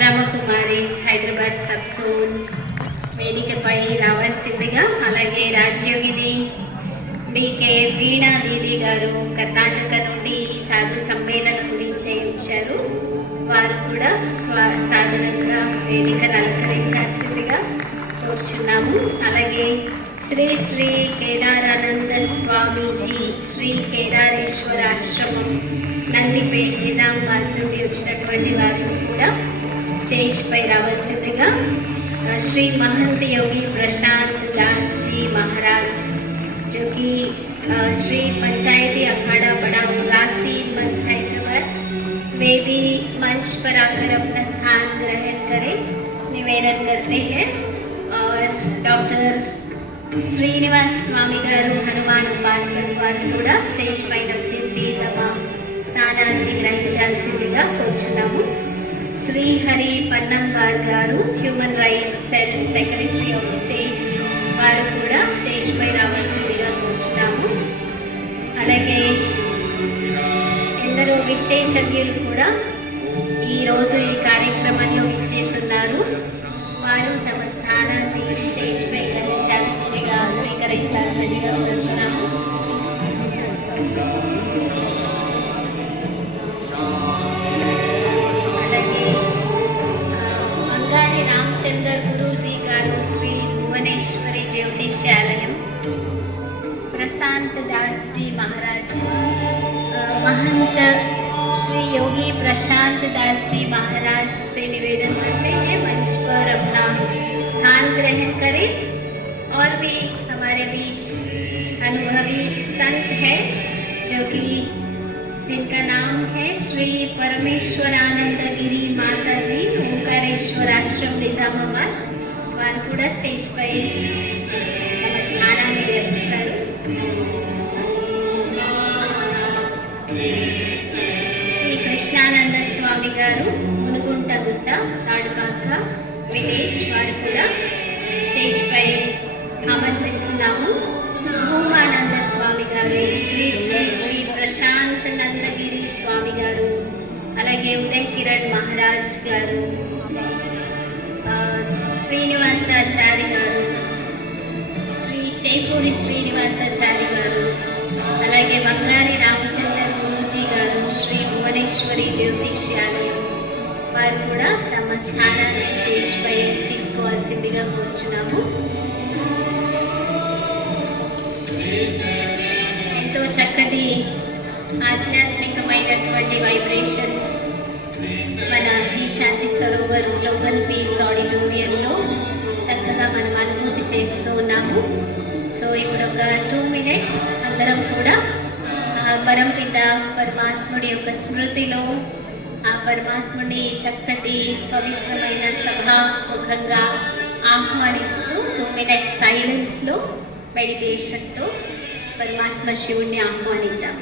Brahma Kumaris Hyderabad sub zone వేదికపై రావాల్సిందిగా, అలాగే రాజయోగిని బీకే వీణా దీది గారు కర్ణాటక నుండి సాధు సమ్మేళనం గురించి ఉంచారు. వారు కూడా సాధారణంగా వేదికను అలంకరించాల్సిందిగా కోరుచున్నాము. అలాగే శ్రీ శ్రీ కేదారానంద స్వామీజీ శ్రీ కేదారేశ్వర ఆశ్రమం నందిపేట్ నిజామాబాద్ నుండి వచ్చినటువంటి వారు కూడా స్టేజ్ పై రావాల్సిందిగా, श्री महंत योगी प्रशांत दास जी महाराज जो कि श्री पंचायती अखाड़ा बड़ा उदासी बंद हैदराबाद वे भी मंच पर आकर अपना स्थान ग्रहण करें निवेदन करते हैं. और डॉक्टर श्रीनिवास स्वामी गारू हनुमान उपासक वाరు కూడా స్టేజ్ పైన వచ్చేసి తమ స్థానాన్ని గ్రహించాల్సిందిగా కోరుచున్నాము. శ్రీ హరి పన్నంబార్ గారు human rights cell secretary of state వారు కూడా స్టేజ్ పై రావాల్సిందిగా కోరుచున్నాము. అలాగే ఎందరో విశేషజ్ఞులు కూడా ఈరోజు ఈ కార్యక్రమంలో ఇచ్చేస్తున్నారు. వారు తమ స్థానాన్ని స్టేజ్ పై స్వీకరించాల్సిందిగా కోరుచున్నాము. चंदर गुरुजी गारू श्री भुवनेश्वरी ज्योतिषालयम प्रशांत दास जी महाराज महंत श्री योगी प्रशांत दास जी महाराज से निवेदन करते हैं मंच पर अपना स्थान ग्रहण करें. और भी हमारे बीच अनुभवी संत है जो कि जिनका नाम है श्री परमेश्वरानंद गिरी माता जी ओंकारेश्वर आश्रम निजामाबाद वाరు కూడా స్టేజ్ పై తమ స్థానాన్ని గ్రహిస్తారు. శ్రీ కృష్ణానంద స్వామి గారు మునుగుంటగుట్ట తాడుపాక విలేజ్ వారు కూడా స్టేజ్ పై ఆమంత్రిస్తున్నాము. భూమానంద స్వామి గారు శ్రీ శ్రీ శ్రీ ప్రశాంత్ నందగిరి స్వామి గారు, అలాగే ఉదయ్ కిరణ్ మహారాజ్ గారు, శ్రీనివాసాచారి గారు, శ్రీ చేకూరి శ్రీనివాసాచారి గారు, అలాగే బంగారి రామచంద్ర గురూజీ గారు శ్రీ భువనేశ్వరి జ్యోతిష్యాలయం వారు కూడా తమ స్థానాన్ని స్టేజ్ పై తీసుకోవాల్సిందిగా కోరుచున్నాము. ఎంతో చక్కటి ఆధ్యాత్మికమైనటువంటి వైబ్రేషన్స్ మన ఈ శాంతి సరోవర్ గ్లోబల్ పీస్ ఆడిటోరియంలో చక్కగా మనం అనుభూతి చేస్తూ ఉన్నాము. సో ఇప్పుడు ఒక 2 minutes అందరం కూడా పరంపిత పరమాత్ముడి యొక్క స్మృతిలో ఆ పరమాత్ముడి చక్కటి పవిత్రమైన సభాముఖంగా ఆహ్వానిస్తూ 2 minutes సైలెన్స్లో మెడిటేషన్తో పరమాత్మ శివుణ్ణి ఆహ్వానిద్దాం.